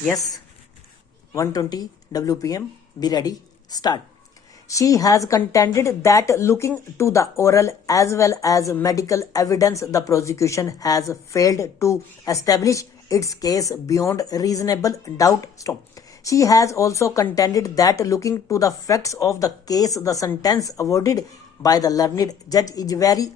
Yes, 120 WPM, be ready, start. She has contended that looking to the oral as well as medical evidence, the prosecution has failed to establish its case beyond reasonable doubt. Stop. She has also contended that looking to the facts of the case, the sentence awarded by the learned judge is very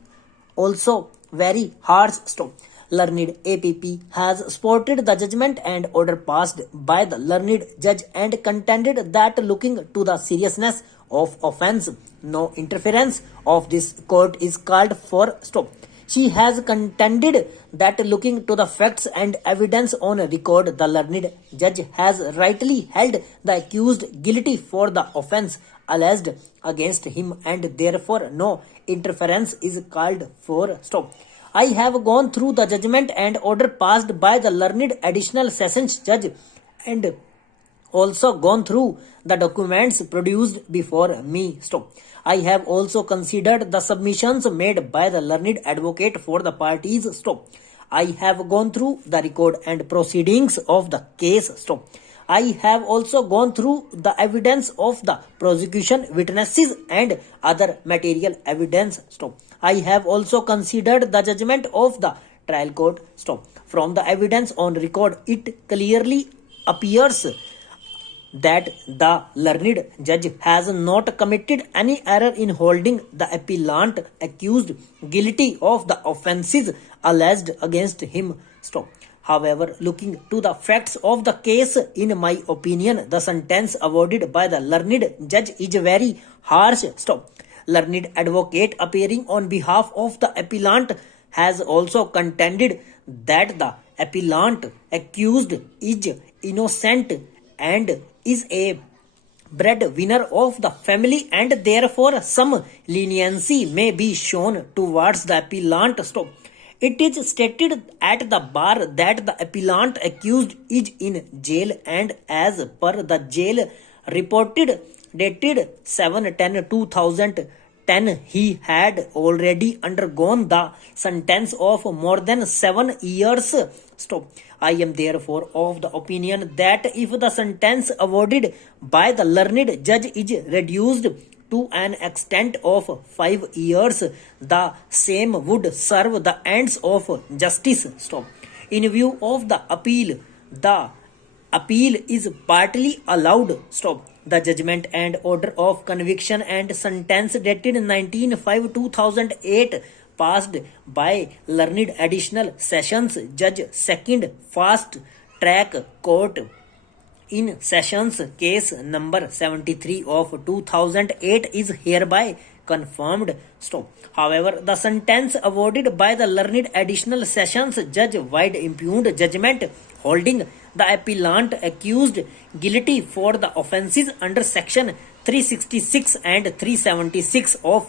harsh. Stop. Learned APP has supported the judgment and order passed by the learned judge and contended that looking to the seriousness of offense, no interference of this court is called for. Stop. She has contended that looking to the facts and evidence on record, the learned judge has rightly held the accused guilty for the offense alleged against him and therefore no interference is called for. Stop. I have gone through the judgment and order passed by the learned additional sessions judge and also gone through the documents produced before me. Stop. I have also considered the submissions made by the learned advocate for the parties. Stop. I have gone through the record and proceedings of the case. Stop. I have also gone through the evidence of the prosecution, witnesses, and other material evidence. Stop. I have also considered the judgment of the trial court. Stop. From the evidence on record, it clearly appears that the learned judge has not committed any error in holding the appellant accused guilty of the offences alleged against him. Stop. However, looking to the facts of the case, in my opinion, the sentence awarded by the learned judge is very harsh. Stop. Learned advocate appearing on behalf of the appellant has also contended that the appellant accused is innocent and is a breadwinner of the family and therefore some leniency may be shown towards the appellant. Stop. It is stated at the bar that the appellant accused is in jail and as per the jail reported dated 7/10/2010 he had already undergone the sentence of more than 7 years. Stop. I am therefore of the opinion that if the sentence awarded by the learned judge is reduced to an extent of 5 years, the same would serve the ends of justice. Stop. In view of the appeal is partly allowed. Stop. The judgment and order of conviction and sentence dated 19/5/2008 passed by learned additional sessions judge second fast track court in sessions case number 73 of 2008 is hereby confirmed. Stop. However, the sentence awarded by the learned additional sessions judge wide impugned judgment holding the appellant accused guilty for the offences under section 366 and 376 of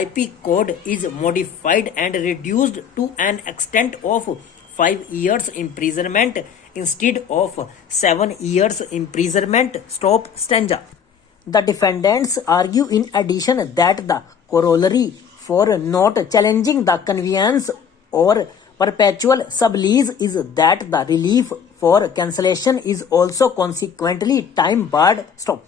IP code is modified and reduced to an extent of 5 years imprisonment instead of 7 years imprisonment. Stop. Stanza. The defendants argue in addition that the corollary for not challenging the conveyance or perpetual sublease is that the relief for cancellation is also consequently time barred. Stop.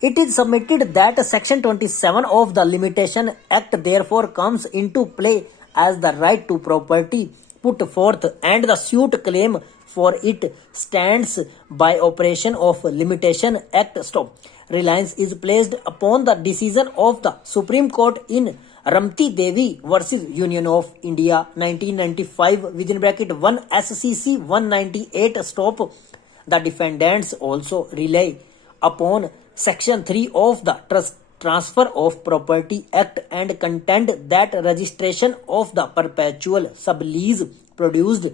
It is submitted that Section 27 of the Limitation Act therefore comes into play as the right to property put forth and the suit claim for it stands by operation of Limitation Act. Stop. Reliance is placed upon the decision of the Supreme Court in Ramti Devi versus Union of India 1995 within bracket 1 SCC 198. Stop. The defendants also rely upon Section 3 of the Transfer of Property Act and contend that registration of the perpetual sublease produced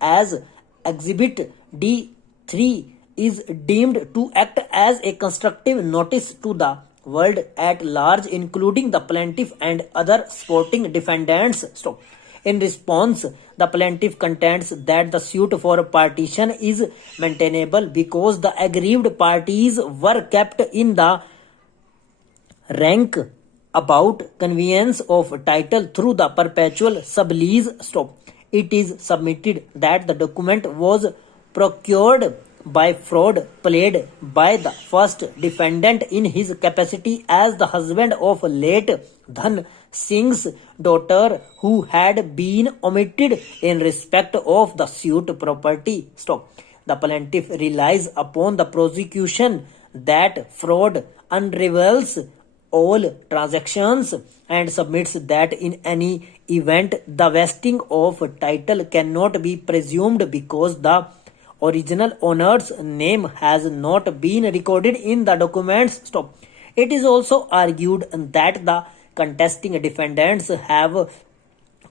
as Exhibit D3 is deemed to act as a constructive notice to the world at large, including the plaintiff and other supporting defendants. Stop. In response, the plaintiff contends that the suit for partition is maintainable because the aggrieved parties were kept in the rank about conveyance of title through the perpetual sublease. Stop. It is submitted that the document was procured by fraud played by the first defendant in his capacity as the husband of late Dhan Singh's daughter who had been omitted in respect of the suit property. Stop. The plaintiff relies upon the prosecution that fraud unravels all transactions and submits that in any event the vesting of title cannot be presumed because the original owner's name has not been recorded in the documents. Stop. It is also argued that the contesting defendants have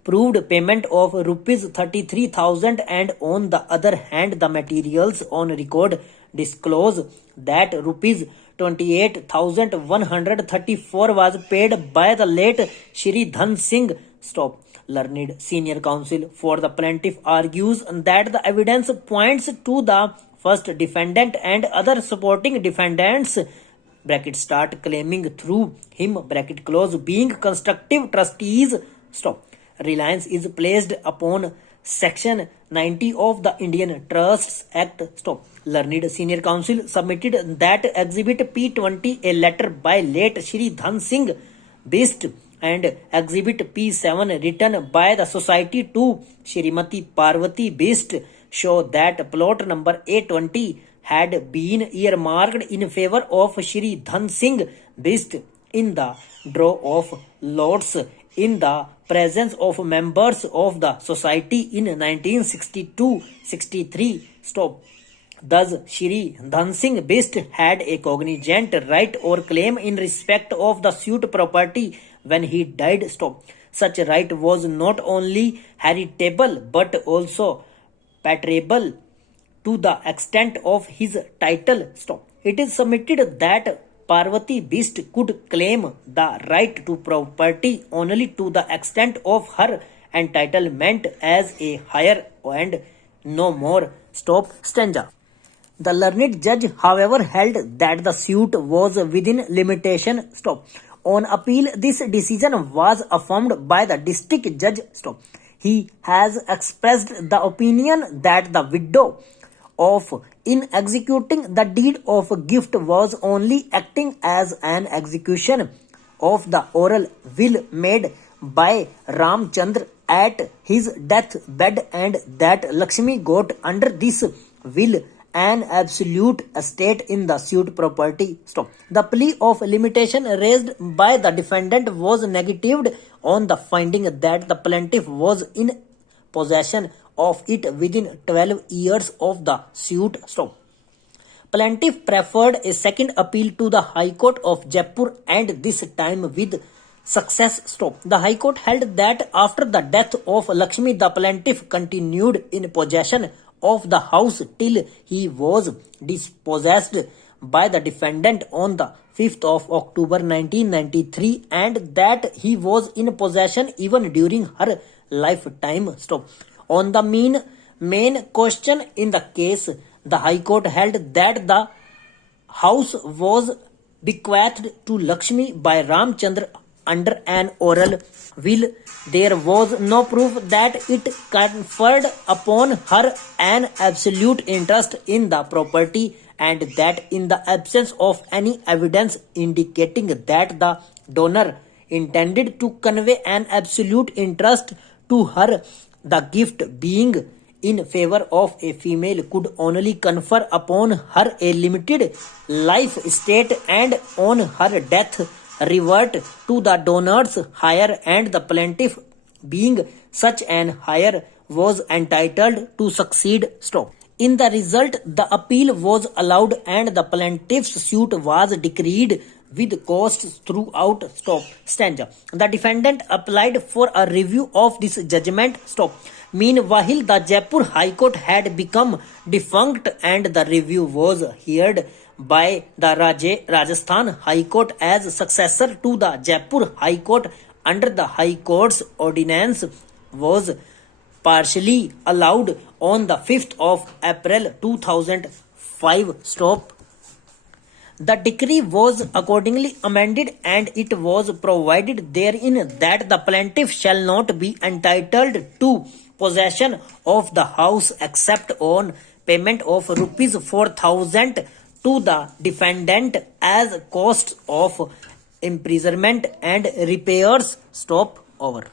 proved payment of rupees 33,000 and on the other hand the materials on record disclose that rupees 28,134 was paid by the late Shri Dhan Singh. Stop. Learned senior counsel for the plaintiff argues that the evidence points to the first defendant and other supporting defendants bracket start claiming through him bracket close being constructive trustees. Stop. Reliance is placed upon section 90 of the Indian Trusts Act. Stop. Learned senior counsel submitted that exhibit P20 a letter by late Shri Dhan Singh Bist and exhibit P7 written by the society to Shrimati Parvati Bist show that plot number A20 had been earmarked in favor of Shri Dhan Singh Bist in the draw of lots in the presence of members of the society in 1962-63. Stop. Thus, Shri Dhan Singh Bist had a cognizant right or claim in respect of the suit property when he died. Stop. Such right was not only heritable but also patentable to the extent of his title. Stop. It is submitted that Parvati Bist could claim the right to property only to the extent of her entitlement as a hire and no more. Stop. Stanza. The learned judge, however, held that the suit was within limitation. Stop. On appeal, this decision was affirmed by the district judge. Stop. He has expressed the opinion that the widow of in executing the deed of gift was only acting as an execution of the oral will made by Ramchandra at his deathbed and that Lakshmi got under this will an absolute estate in the suit property. Stop. The plea of limitation raised by the defendant was negatived on the finding that the plaintiff was in possession of it within 12 years of the suit. Stop. Plaintiff preferred a second appeal to the High Court of Jaipur and this time with success. Stop. The High Court held that after the death of Lakshmi, the plaintiff continued in possession of the house till he was dispossessed by the defendant on the 5th of October 1993 and that he was in possession even during her lifetime. Stop. On the main question in the case, the High Court held that the house was bequeathed to Lakshmi by Ramchandra under an oral will. There was no proof that it conferred upon her an absolute interest in the property and that in the absence of any evidence indicating that the donor intended to convey an absolute interest to her, the gift being in favor of a female could only confer upon her a limited life estate and on her death revert to the donor's hire and the plaintiff being such an hire was entitled to succeed. Stop. In the result, the appeal was allowed and the plaintiff's suit was decreed with costs throughout. Stop. Stanza. The defendant applied for a review of this judgment. Stop. Meanwhile, the Jaipur High Court had become defunct and the review was heard by the Rajasthan High Court as successor to the Jaipur High Court under the High Court's ordinance was partially allowed on the 5th of April 2005. Stop. The decree was accordingly amended and it was provided therein that the plaintiff shall not be entitled to possession of the house except on payment of rupees 4,000 to the defendant as cost of imprisonment and repairs. Stop over.